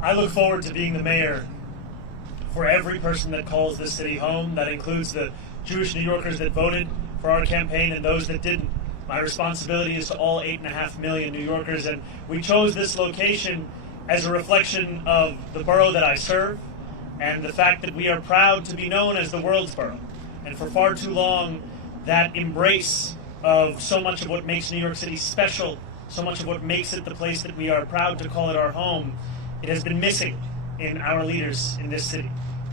I look forward to being the mayor for every person that calls this city home. That includes the Jewish New Yorkers that voted for our campaign and those that didn't. My responsibility is to all 8.5 million New Yorkers, and we chose this location as a reflection of the borough that I serve and the fact that we are proud to be known as the world's borough. And for far too long, that embrace of so much of what makes New York City special, so much of what makes it the place that we are proud to call it our home, it has been missing in our leaders in this city.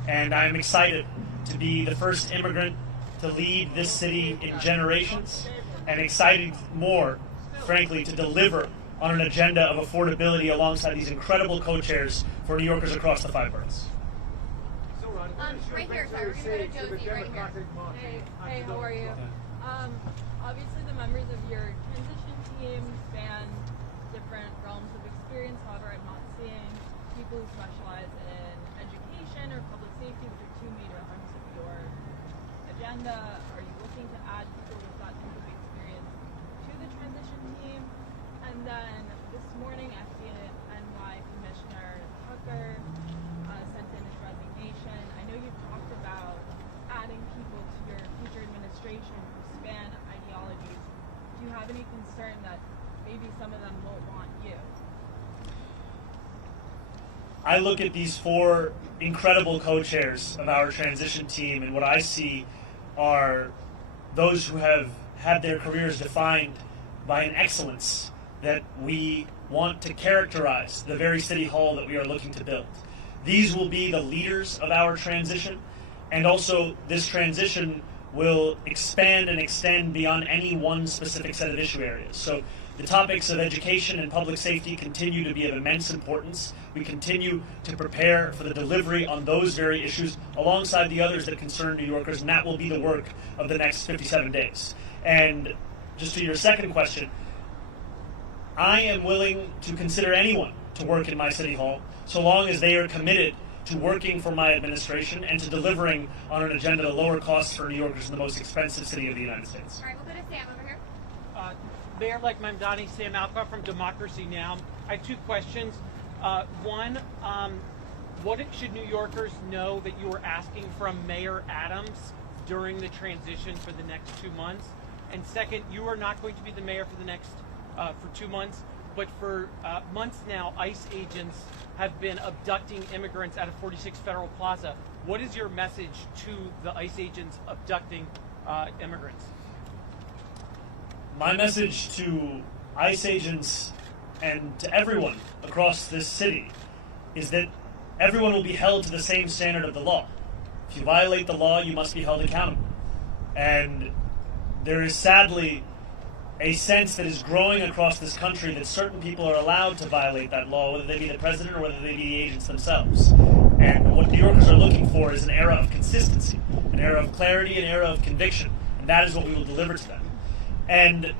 And I'm excited to be the first immigrant to lead this city in generations, and excited more, frankly, to deliver on an agenda of affordability alongside these incredible co-chairs for New Yorkers across the 5 boroughs. Right here, sorry, we're going to go to Josie right here. Hey, how are you? Obviously the members of your transition team span different realms of experience. However, I'm not seeing people who specialize in education or public safety, which are 2 major arms of your agenda. Are you looking to add people with that type of experience to the transition team? And then this morning, FDNY Commissioner Tucker sent in his resignation. I know you've talked about adding people to your future administration who span ideologies. Do you have any concern that maybe some of them won't want you? I look at these 4 incredible co-chairs of our transition team, and what I see are those who have had their careers defined by an excellence that we want to characterize the very city hall that we are looking to build. These will be the leaders of our transition, and also this transition will expand and extend beyond any one specific set of issue areas. So the topics of education and public safety continue to be of immense importance. We continue to prepare for the delivery on those very issues alongside the others that concern New Yorkers, and that will be the work of the next 57 days. And just to your second question, I am willing to consider anyone to work in my city hall so long as they are committed to working for my administration and to delivering on an agenda to lower costs for New Yorkers in the most expensive city of the United States. All right, we'll go to Sam over here. Mayor-elect Mamdani, Sam Alcock from Democracy Now! I have 2 questions. One, what should New Yorkers know that you were asking from Mayor Adams during the transition for the next 2 months? And second, you are not going to be the mayor for the next for 2 months, but for months now, ICE agents have been abducting immigrants out of 46 Federal Plaza. What is your message to the ICE agents abducting immigrants? My message to ICE agents and to everyone across this city is that everyone will be held to the same standard of the law. If you violate the law, you must be held accountable. And there is sadly a sense that is growing across this country that certain people are allowed to violate that law, whether they be the president or whether they be the agents themselves. And what New Yorkers are looking for is an era of consistency, an era of clarity, an era of conviction. And that is what we will deliver to them. And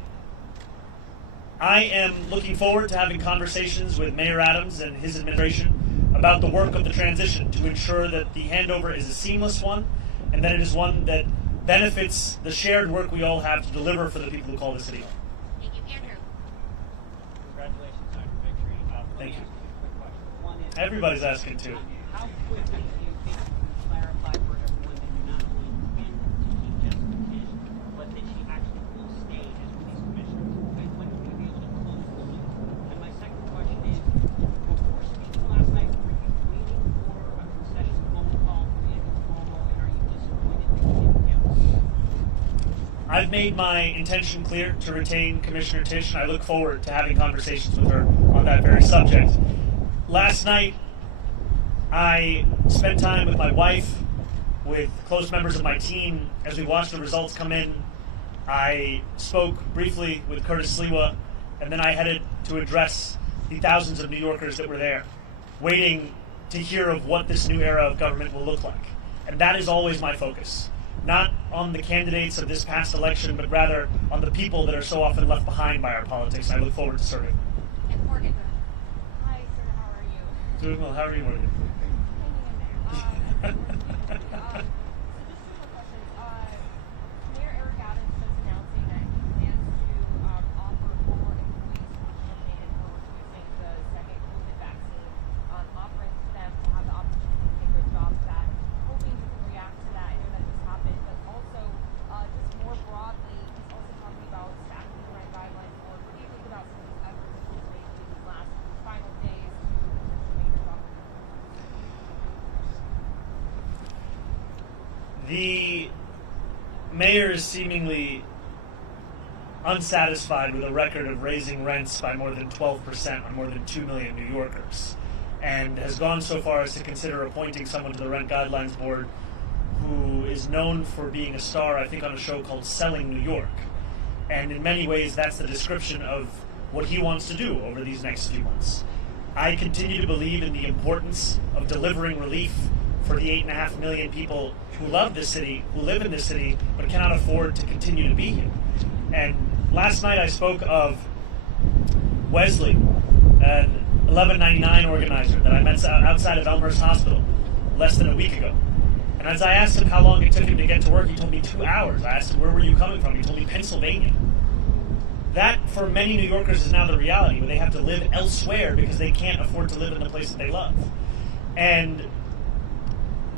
I am looking forward to having conversations with Mayor Adams and his administration about the work of the transition to ensure that the handover is a seamless one and that it is one that benefits the shared work we all have to deliver for the people who call the city home. Thank you, Andrew. Congratulations on your victory. Thank you. Quick question. One is, Everybody's asking too. how quickly do you think you can clarify for everyone that you not only intend to keep Jessica Tisch, but that she actually will stay as police commissioner? And when will you be able to close the loop? And my second question is, before speaking last night, were you waiting for a concession phone call from Andrew Cuomo, and are you disappointed that you didn't get one? I've made my intention clear to retain Commissioner Tisch, and I look forward to having conversations with her on that very subject. Last night, I spent time with my wife, with close members of my team, as we watched the results come in. I spoke briefly with Curtis Sliwa, and then I headed to address the thousands of New Yorkers that were there, waiting to hear of what this new era of government will look like. And that is always my focus. Not on the candidates of this past election, but rather on the people that are so often left behind by our politics. I look forward to serving. And Morgan. Hi, sir. How are you? Doing well. How are you, Morgan? Hanging in there. So just 2 quick questions. Mayor Eric Adams just announcing that he plans to offer former employees who participated for receiving the second COVID vaccine, offer The mayor is seemingly unsatisfied with a record of raising rents by more than 12% on more than 2 million New Yorkers, and has gone so far as to consider appointing someone to the Rent Guidelines Board who is known for being a star, I think, on a show called Selling New York. And in many ways, that's the description of what he wants to do over these next few months. I continue to believe in the importance of delivering relief for the 8.5 million people who love this city, who live in this city, but cannot afford to continue to be here. And last night I spoke of Wesley, an 1199 organizer that I met outside of Elmhurst Hospital less than a week ago. And as I asked him how long it took him to get to work, he told me 2 hours. I asked him, where were you coming from? He told me Pennsylvania. That, for many New Yorkers, is now the reality, where they have to live elsewhere because they can't afford to live in the place that they love. And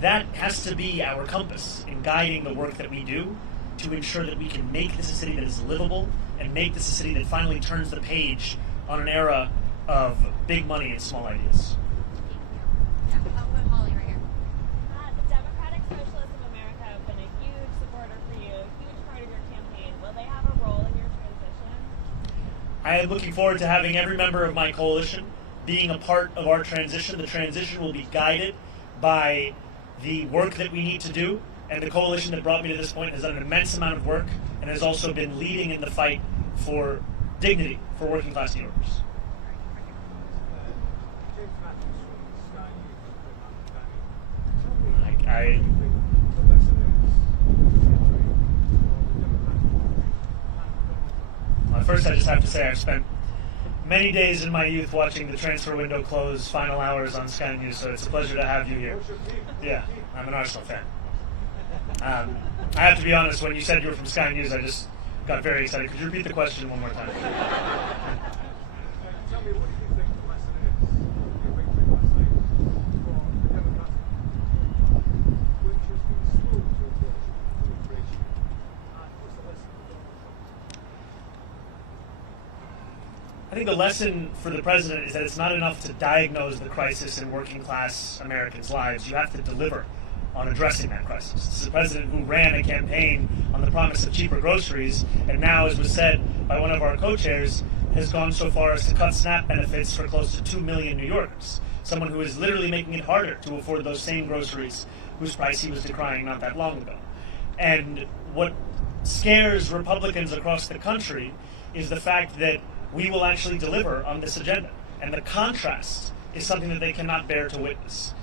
that has to be our compass in guiding the work that we do to ensure that we can make this a city that is livable and make this a city that finally turns the page on an era of big money and small ideas. Yeah, I'll put Holly right here. The Democratic Socialists of America have been a huge supporter for you, a huge part of your campaign. Will they have a role in your transition? I am looking forward to having every member of my coalition being a part of our transition. The transition will be guided by the work that we need to do, and the coalition that brought me to this point has done an immense amount of work and has also been leading in the fight for dignity for working class New Yorkers. First, I just have to say I've spent many days in my youth watching the transfer window close, final hours on Sky News, so it's a pleasure to have you here. Yeah, I'm an Arsenal fan. I have to be honest, when you said you were from Sky News, I just got very excited. Could you repeat the question one more time? Tell me, what do you think the lesson is your victory last night for the Democratic which has been slow to immigration? And what's the lesson for Donald Trump? I think the lesson for the president is that it's not enough to diagnose the crisis in working class Americans' lives. You have to deliver on addressing that crisis. This is a president who ran a campaign on the promise of cheaper groceries, and now, as was said by one of our co-chairs, has gone so far as to cut SNAP benefits for close to 2 million New Yorkers. Someone who is literally making it harder to afford those same groceries whose price he was decrying not that long ago. And what scares Republicans across the country is the fact that we will actually deliver on this agenda. And the contrast is something that they cannot bear to witness.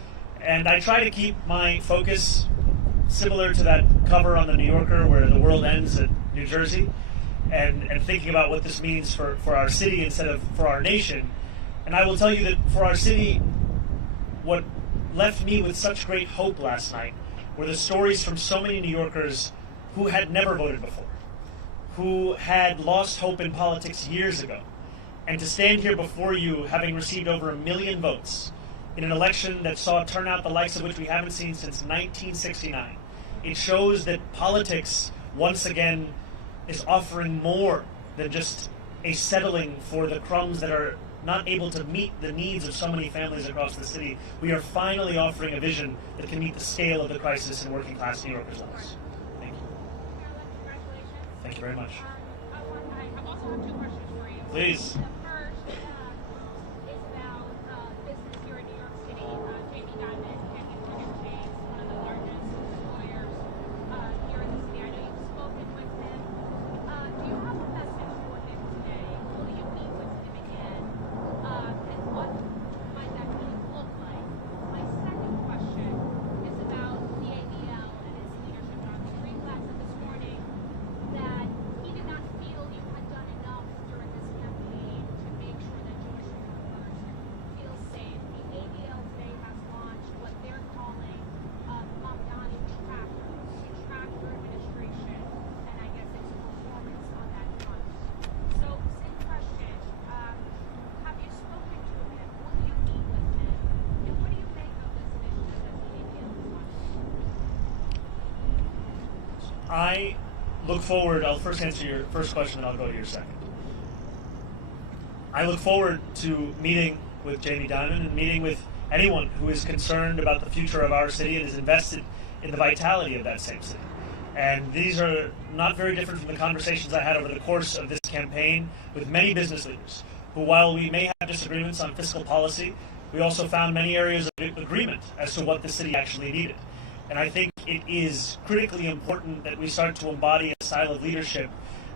And I try to keep my focus similar to that cover on the New Yorker where the world ends at New Jersey, and thinking about what this means for our city instead of for our nation. And I will tell you that for our city, what left me with such great hope last night were the stories from so many New Yorkers who had never voted before, who had lost hope in politics years ago. And to stand here before you, having received over 1 million votes, in an election that saw a turnout the likes of which we haven't seen since 1969. It shows that politics, once again, is offering more than just a settling for the crumbs that are not able to meet the needs of so many families across the city. We are finally offering a vision that can meet the scale of the crisis in working class New Yorkers' lives. Thank you. Congratulations. Thank you very much. I also have 2 questions for you. Please. The first is about business here in New York City. Jamie Dimon, N18G, one of the largest employers here in the city. I know you've spoken with him. Do you have a message for him today? Will you meet with him again? And what might that really look like? My second question is about the ADL and his leadership. On the street class this morning that he did not feel you had done enough during this campaign to make sure that Jewish New Yorkers feel safe. The ADL today has launched what they're calling Mamdani trackers to track your administration and I guess its performance on that front. So, same question. Have you spoken to him? Will you meet with him? And what do you make of this initiative that the ADL is launching? I look forward, I'll first answer your first question and I'll go to your second. I look forward to meeting with Jamie Dimon and meeting with anyone who is concerned about the future of our city and is invested in the vitality of that same city. And these are not very different from the conversations I had over the course of this campaign with many business leaders, who, while we may have disagreements on fiscal policy, we also found many areas of agreement as to what the city actually needed. And I think it is critically important that we start to embody a style of leadership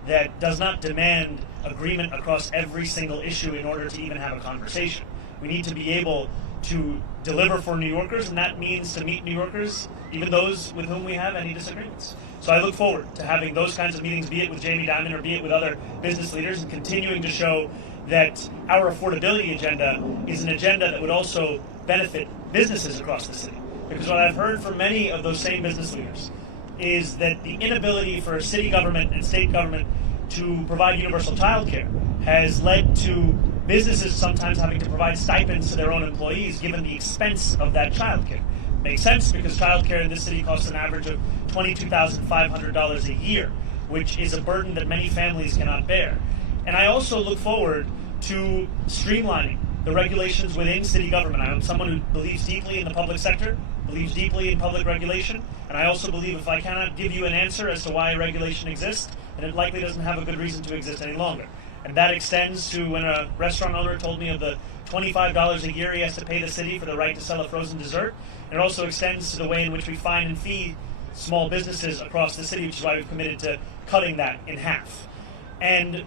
that does not demand agreement across every single issue in order to even have a conversation. We need to be able to deliver for New Yorkers, and that means to meet New Yorkers, even those with whom we have any disagreements. So I look forward to having those kinds of meetings, be it with Jamie Dimon or be it with other business leaders, and continuing to show that our affordability agenda is an agenda that would also benefit businesses across the city. Because what I've heard from many of those same business leaders is that the inability for city government and state government to provide universal childcare has led to businesses sometimes having to provide stipends to their own employees given the expense of that childcare. Makes sense, because childcare in this city costs an average of $22,500 a year, which is a burden that many families cannot bear. And I also look forward to streamlining the regulations within city government. I am someone who believes deeply in the public sector, believes deeply in public regulation, and I also believe if I cannot give you an answer as to why regulation exists, then it likely doesn't have a good reason to exist any longer. And that extends to when a restaurant owner told me of the $25 a year he has to pay the city for the right to sell a frozen dessert. And it also extends to the way in which we fine and fee small businesses across the city, which is why we've committed to cutting that in half. And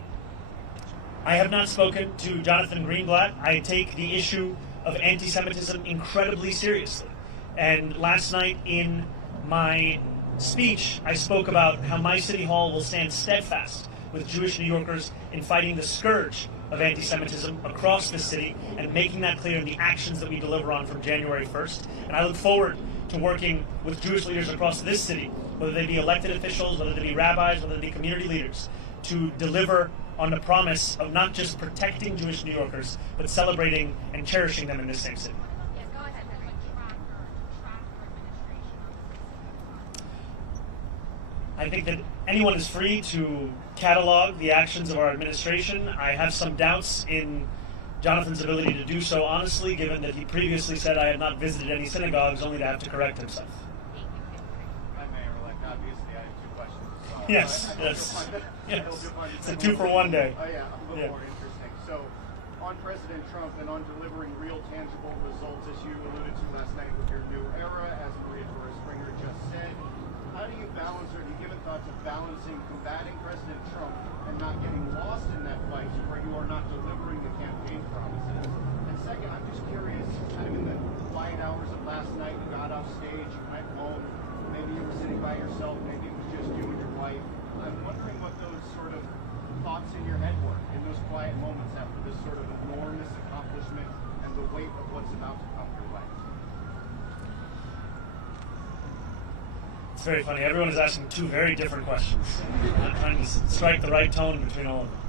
I have not spoken to Jonathan Greenblatt. I take the issue of anti-Semitism incredibly seriously. And last night in my speech, I spoke about how my city hall will stand steadfast with Jewish New Yorkers in fighting the scourge of anti-Semitism across the city and making that clear in the actions that we deliver on from January 1st. And I look forward to working with Jewish leaders across this city, whether they be elected officials, whether they be rabbis, whether they be community leaders, to deliver on the promise of not just protecting Jewish New Yorkers, but celebrating and cherishing them in this same city. Yes, go ahead. Track administration on the I think that anyone is free to catalog the actions of our administration. I have some doubts in Jonathan's ability to do so honestly, given that he previously said I had not visited any synagogues, only to have to correct himself. Hi, Mayor-elect. Obviously, I have two questions. Yes. It's a 2-for-1 day. Oh, yeah, a little more interesting. So, on President Trump and on delivering real, tangible results, as you alluded to last night with your new era, as Maria Torres-Springer just said, how do you balance, or have you given thought to balancing combating President Trump and not getting lost in that fight where you are not delivering the campaign promises? And second, I'm just curious, kind of in the quiet hours of last night, you got off stage, you went home, maybe you were sitting by yourself, maybe it was just you and your wife. I'm wondering what those sort of thoughts in your head were in those quiet moments after this sort of enormous accomplishment and the weight of what's about to come your way. It's very funny. Everyone is asking two very different questions. I'm trying to strike the right tone between all of them.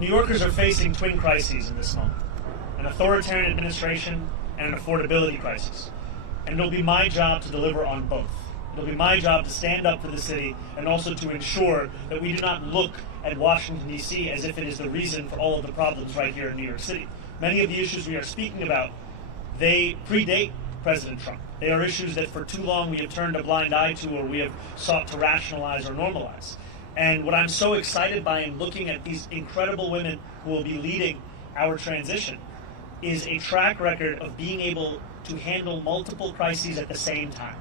New Yorkers are facing twin crises in this moment: an authoritarian administration and an affordability crisis. And it'll be my job to deliver on both. It'll be my job to stand up for the city and also to ensure that we do not look at Washington, D.C. as if it is the reason for all of the problems right here in New York City. Many of the issues we are speaking about, they predate President Trump. They are issues that for too long we have turned a blind eye to, or we have sought to rationalize or normalize. And what I'm so excited by in looking at these incredible women who will be leading our transition is a track record of being able to handle multiple crises at the same time.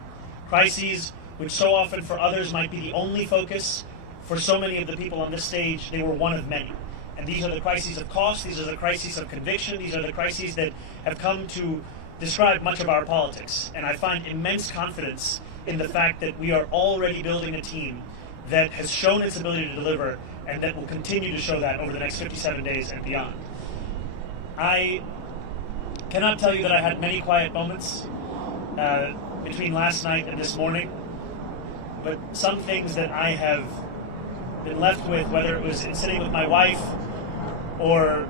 Crises which so often for others might be the only focus. For so many of the people on this stage, they were one of many. And these are the crises of cost, these are the crises of conviction, these are the crises that have come to describe much of our politics. And I find immense confidence in the fact that we are already building a team that has shown its ability to deliver and that will continue to show that over the next 57 days and beyond. I cannot tell you that I had many quiet moments between last night and this morning, but some things that I have been left with, whether it was in sitting with my wife or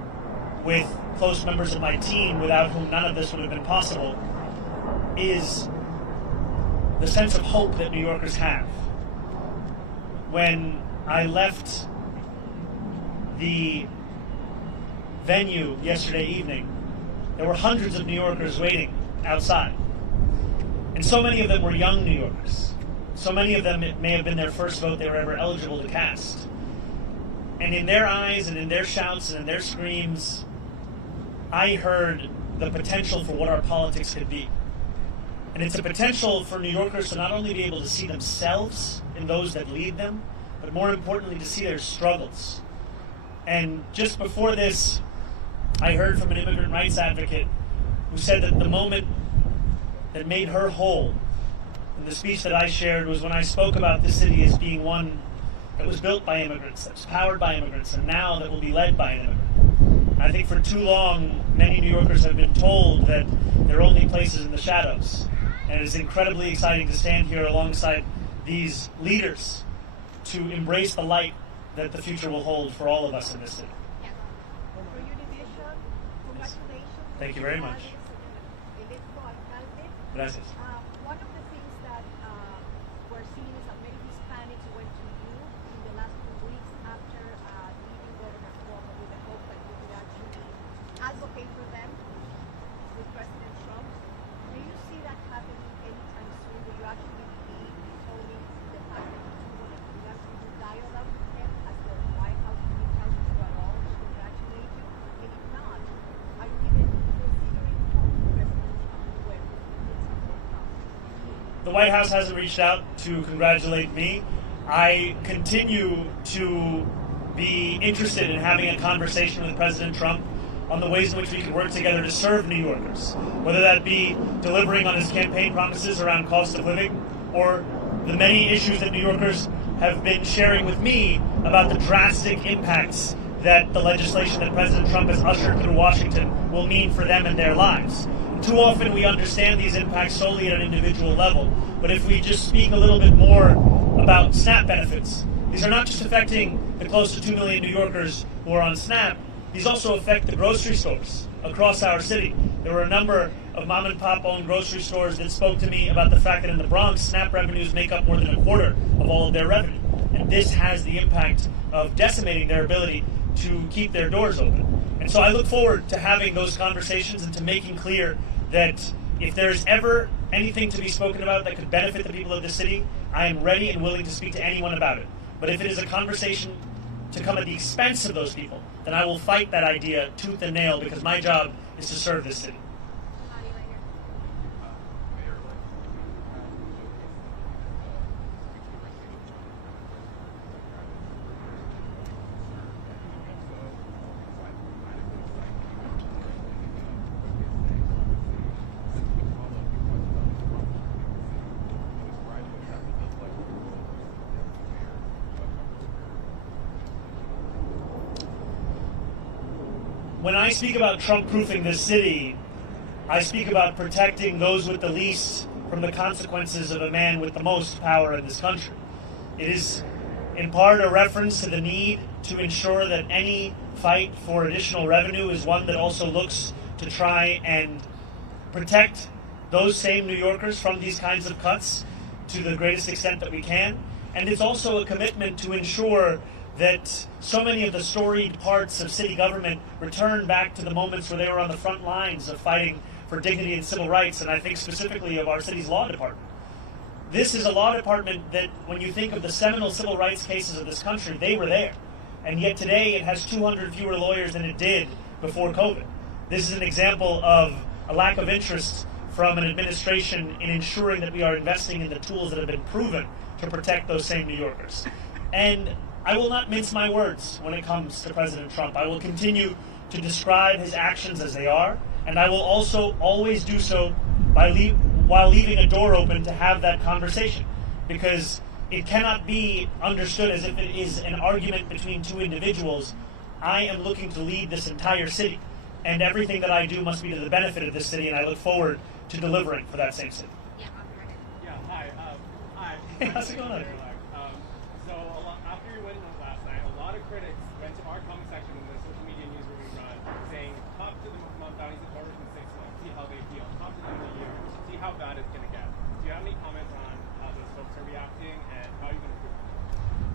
with close members of my team without whom none of this would have been possible, is the sense of hope that New Yorkers have. When I left the venue yesterday evening, there were hundreds of New Yorkers waiting outside. And so many of them were young New Yorkers. So many of them, it may have been their first vote they were ever eligible to cast. And in their eyes and in their shouts and in their screams, I heard the potential for what our politics could be. And it's a potential for New Yorkers to not only be able to see themselves in those that lead them, but more importantly to see their struggles. And just before this, I heard from an immigrant rights advocate who said that the moment that made her whole in the speech that I shared was when I spoke about the city as being one that was built by immigrants, that was powered by immigrants, and now that will be led by an immigrant. I think for too long, many New Yorkers have been told that there are only places in the shadows. And it is incredibly exciting to stand here alongside these leaders to embrace the light that the future will hold for all of us in this city. For your division, congratulations. Thank you very much. Gracias. One of the things that we're seeing is that many Hispanics went to you in the last 2 weeks after leaving Governor Cuomo with the hope that you would actually advocate for them with President Trump. Do you see that happening anytime soon? Will you actually be holding the fact that you actually do dialogue with him as the White House reaches out to you at all to congratulate you? And if not, are you even considering talking to President Trump when things are going on? The White House hasn't reached out to congratulate me. I continue to be interested in having a conversation with President Trump on the ways in which we can work together to serve New Yorkers, whether that be delivering on his campaign promises around cost of living, or the many issues that New Yorkers have been sharing with me about the drastic impacts that the legislation that President Trump has ushered through Washington will mean for them and their lives. Too often we understand these impacts solely at an individual level, but if we just speak a little bit more about SNAP benefits, these are not just affecting the close to 2 million New Yorkers who are on SNAP, these also affect the grocery stores across our city. There were a number of mom and pop owned grocery stores that spoke to me about the fact that in the Bronx, SNAP revenues make up more than a quarter of all of their revenue. And this has the impact of decimating their ability to keep their doors open. And so I look forward to having those conversations and to making clear that if there is ever anything to be spoken about that could benefit the people of the city, I am ready and willing to speak to anyone about it. But if it is a conversation to come at the expense of those people, then I will fight that idea tooth and nail, because my job is to serve this city. When I speak about Trump-proofing this city, I speak about protecting those with the least from the consequences of a man with the most power in this country. It is in part a reference to the need to ensure that any fight for additional revenue is one that also looks to try and protect those same New Yorkers from these kinds of cuts to the greatest extent that we can. And it's also a commitment to ensure that so many of the storied parts of city government return back to the moments where they were on the front lines of fighting for dignity and civil rights, and I think specifically of our city's law department. This is a law department that, when you think of the seminal civil rights cases of this country, they were there. And yet today it has 200 fewer lawyers than it did before COVID. This is an example of a lack of interest from an administration in ensuring that we are investing in the tools that have been proven to protect those same New Yorkers. And I will not mince my words when it comes to President Trump. I will continue to describe his actions as they are, and I will also always do so while leaving a door open to have that conversation, because it cannot be understood as if it is an argument between two individuals. I am looking to lead this entire city, and everything that I do must be to the benefit of this city, and I look forward to delivering for that same city. Yeah, hi. Hey, how's it going on? After your win last night, a lot of critics went to our comment section in the social media news we run, saying, talk to the Mamdani supporters in 6 months, see how they feel. Talk to them in a year, see how bad it's going to get. Do you have any comments on how those folks are reacting and how you're going to do it?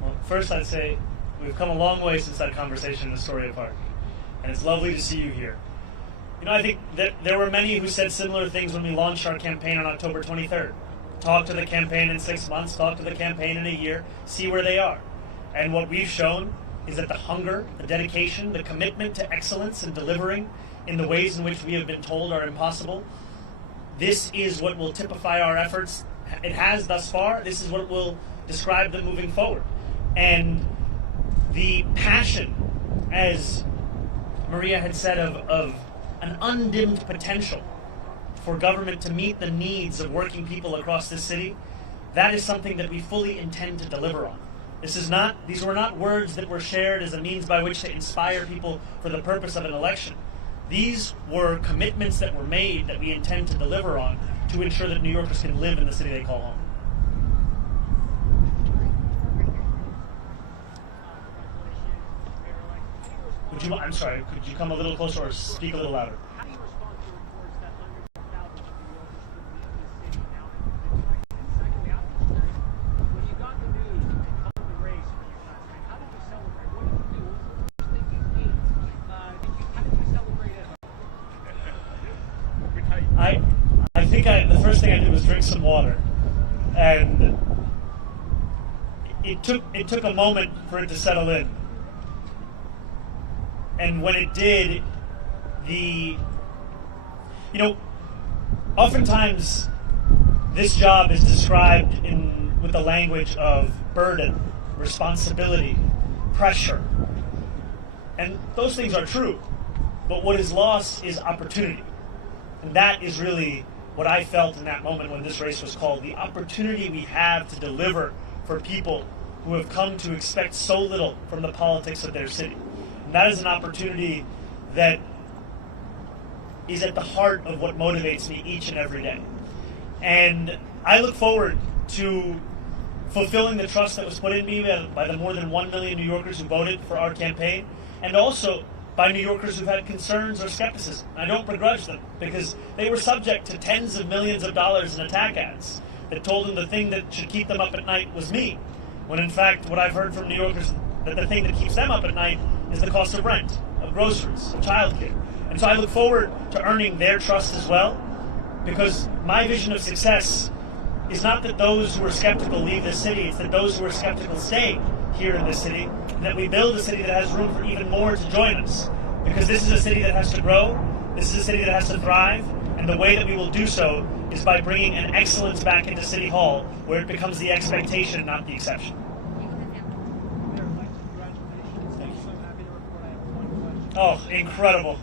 Well, first I'd say we've come a long way since that conversation in Astoria Park, and it's lovely to see you here. I think that there were many who said similar things when we launched our campaign on October 23rd. Talk to the campaign in 6 months, talk to the campaign in a year, see where they are. And what we've shown is that the hunger, the dedication, the commitment to excellence and delivering in the ways in which we have been told are impossible, this is what will typify our efforts. It has thus far. This is what will describe them moving forward. And the passion, as Maria had said, of an undimmed potential for government to meet the needs of working people across this city, that is something that we fully intend to deliver on. These were not words that were shared as a means by which to inspire people for the purpose of an election. These were commitments that were made that we intend to deliver on to ensure that New Yorkers can live in the city they call home. I'm sorry, could you come a little closer or speak a little louder? How do you respond to reports that hundreds of thousands of New Yorkers could leave the city now that it's been elected? And secondly, I'm curious, when you got the news and followed the race for you last night, how did you celebrate? What did you do? What was the first thing you ate? How did you celebrate it? I think the first thing I did was drink some water, and it took a moment for it to settle in. And when it did, oftentimes this job is described with the language of burden, responsibility, pressure. And those things are true. But what is lost is opportunity. And that is really what I felt in that moment when this race was called. The opportunity we have to deliver for people who have come to expect so little from the politics of their city. That is an opportunity that is at the heart of what motivates me each and every day. And I look forward to fulfilling the trust that was put in me by the more than 1 million New Yorkers who voted for our campaign, and also by New Yorkers who've had concerns or skepticism. I don't begrudge them, because they were subject to tens of millions of dollars in attack ads that told them the thing that should keep them up at night was me, when in fact what I've heard from New Yorkers, that the thing that keeps them up at night is the cost of rent, of groceries, of childcare. And so I look forward to earning their trust as well, because my vision of success is not that those who are skeptical leave the city, it's that those who are skeptical stay here in this city, and that we build a city that has room for even more to join us. Because this is a city that has to grow, this is a city that has to thrive, and the way that we will do so is by bringing an excellence back into City Hall, where it becomes the expectation, not the exception. Oh, incredible.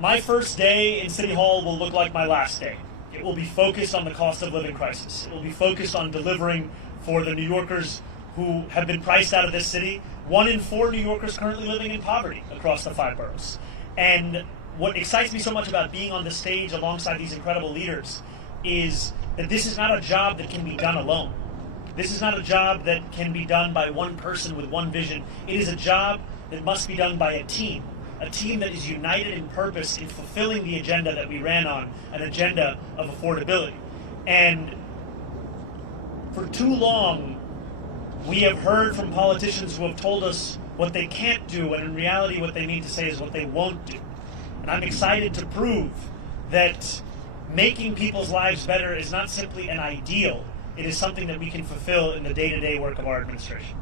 My first day in City Hall will look like my last day. It will be focused on the cost of living crisis. It will be focused on delivering for the New Yorkers who have been priced out of this city. 1 in 4 New Yorkers currently living in poverty across the 5 boroughs. And what excites me so much about being on the stage alongside these incredible leaders is that this is not a job that can be done alone. This is not a job that can be done by one person with one vision. It is a job that must be done by a team that is united in purpose in fulfilling the agenda that we ran on, an agenda of affordability. And for too long, we have heard from politicians who have told us what they can't do, and in reality what they mean to say is what they won't do. And I'm excited to prove that making people's lives better is not simply an ideal, it is something that we can fulfill in the day-to-day work of our administration.